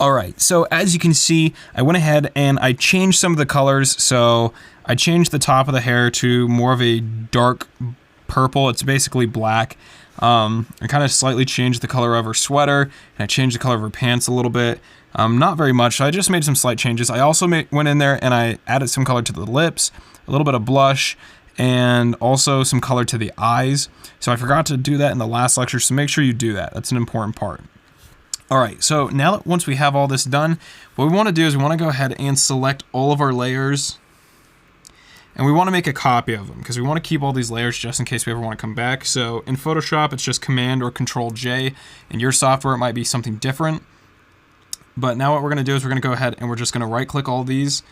All right, so as you can see, I went ahead and I changed some of the colors. So I changed the top of the hair to more of a dark purple. It's basically black. I kind of slightly changed the color of her sweater, and I changed the color of her pants a little bit. Not very much, so I just made some slight changes. I also went in there and I added some color to the lips, a little bit of blush, and also some color to the eyes. So I forgot to do that in the last lecture, so make sure you do that. That's an important part. All right, so now that once we have all this done, what we want to do is we want to go ahead and select all of our layers, and we want to make a copy of them because we want to keep all these layers just in case we ever want to come back. So in Photoshop, it's just Command or Control J. In your software, it might be something different. But now what we're going to do is we're going to go ahead and we're just going to right-click all these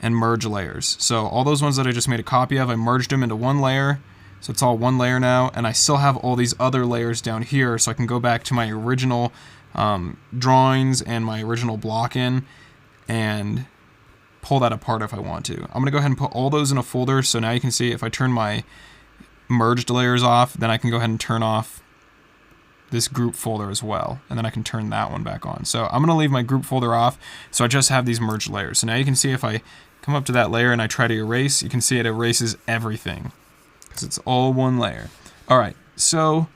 and merge layers. So all those ones that I just made a copy of, I merged them into one layer. So it's all one layer now, and I still have all these other layers down here, so I can go back to my original drawings and my original block in and pull that apart if I want to. I'm going to go ahead and put all those in a folder, so now you can see if I turn my merged layers off, then I can go ahead and turn off this group folder as well, and then I can turn that one back on. So I'm going to leave my group folder off, so I just have these merged layers. So now you can see if I come up to that layer and I try to erase, you can see it erases everything because it's all one layer. All right, so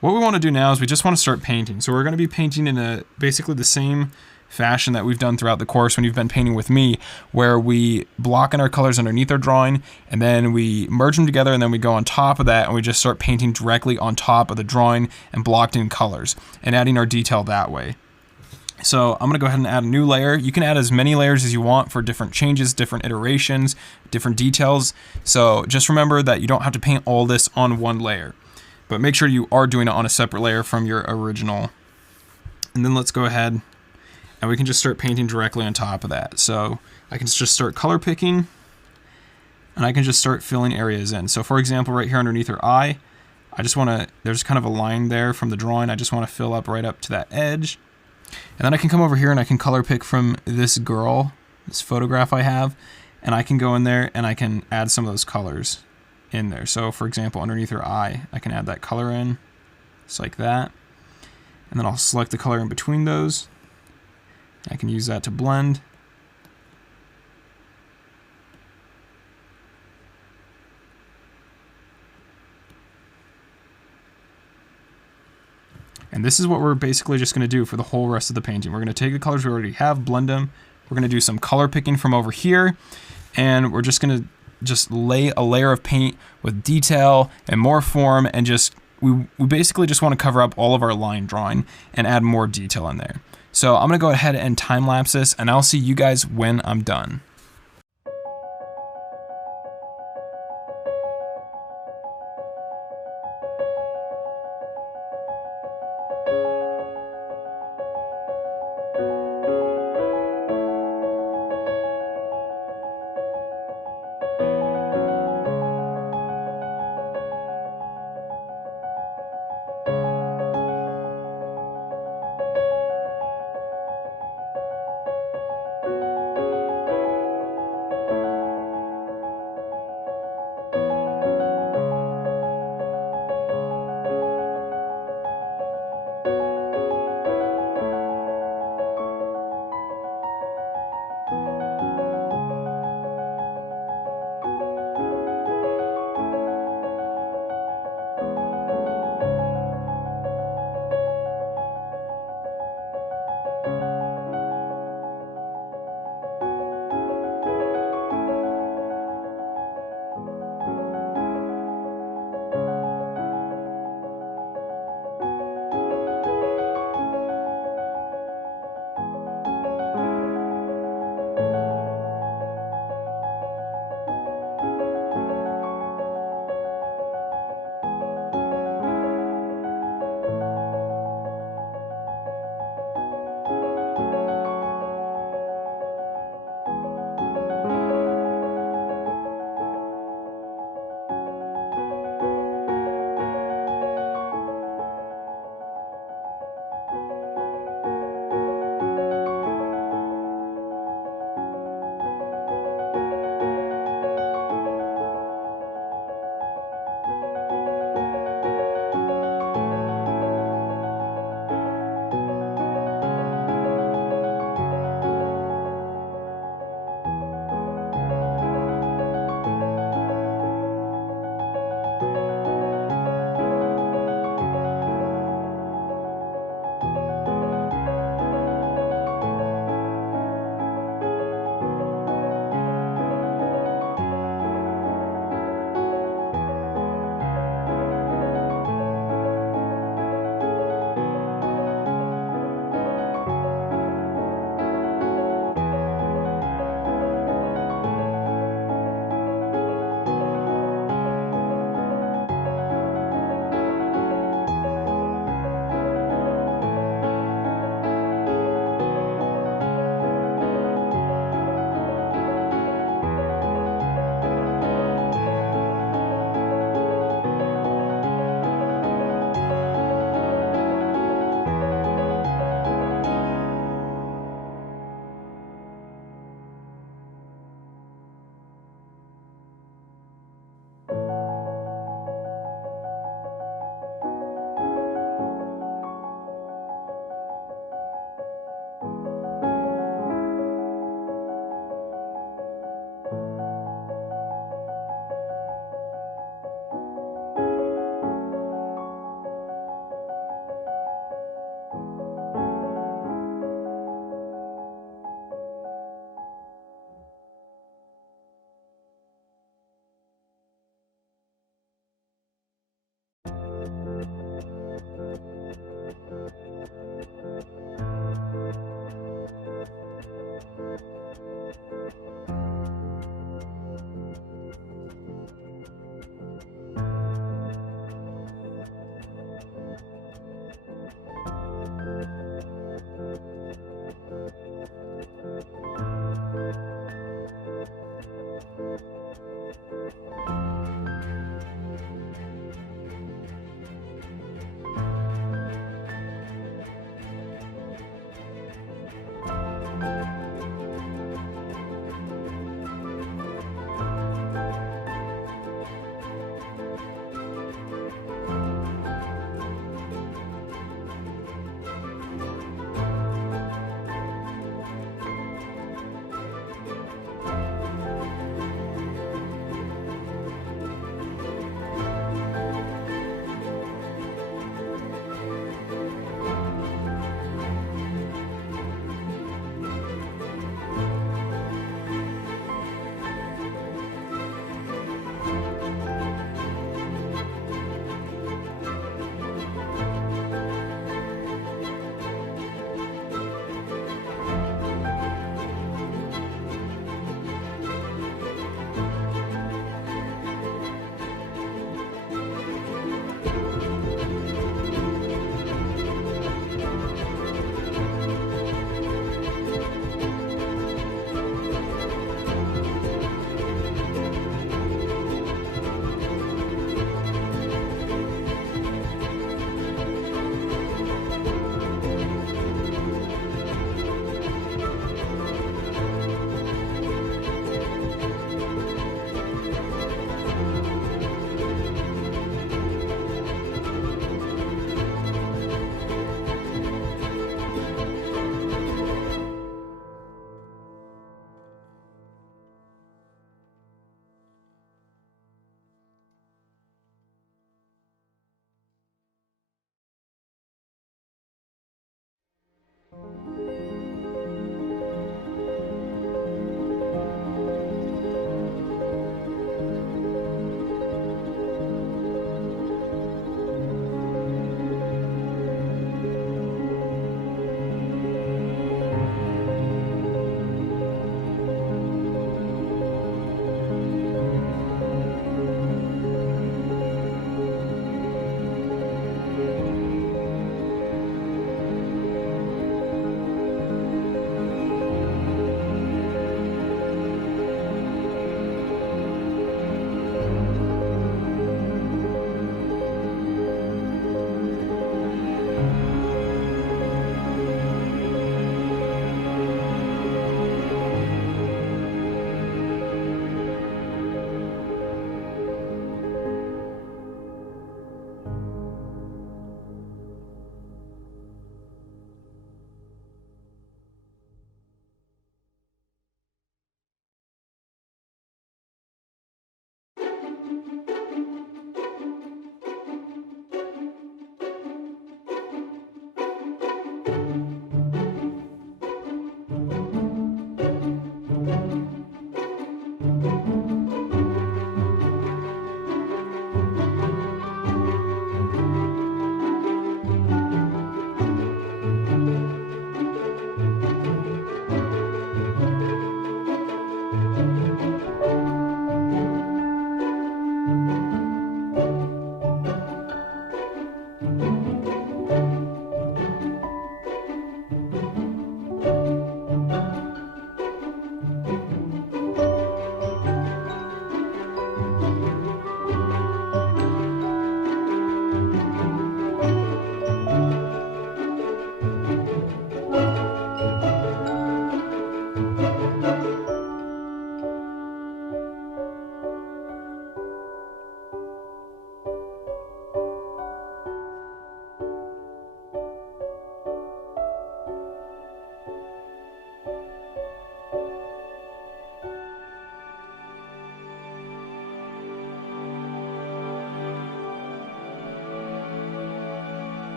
what we want to do now is we just want to start painting. So we're going to be painting in basically the same fashion that we've done throughout the course when you've been painting with me, where we block in our colors underneath our drawing, and then we merge them together, and then we go on top of that, and we just start painting directly on top of the drawing and blocked in colors, and adding our detail that way. So I'm going to go ahead and add a new layer. You can add as many layers as you want for different changes, different iterations, different details. So just remember that you don't have to paint all this on one layer, but make sure you are doing it on a separate layer from your original. And then let's go ahead and we can just start painting directly on top of that. So I can just start color picking, and I can just start filling areas in. So for example, right here underneath her eye, I just want to, there's kind of a line there from the drawing. I just want to fill up right up to that edge. And then I can come over here and I can color pick from this girl, this photograph I have, and I can go in there and I can add some of those colors in there. So for example, underneath her eye, I can add that color in, just like that. And then I'll select the color in between those. I can use that to blend. And this is what we're basically just going to do for the whole rest of the painting. We're going to take the colors we already have, blend them. We're going to do some color picking from over here, and we're just going to just lay a layer of paint with detail and more form, and just we basically just want to cover up all of our line drawing and add more detail in there. So I'm going to go ahead and time lapse this, and I'll see you guys when I'm done.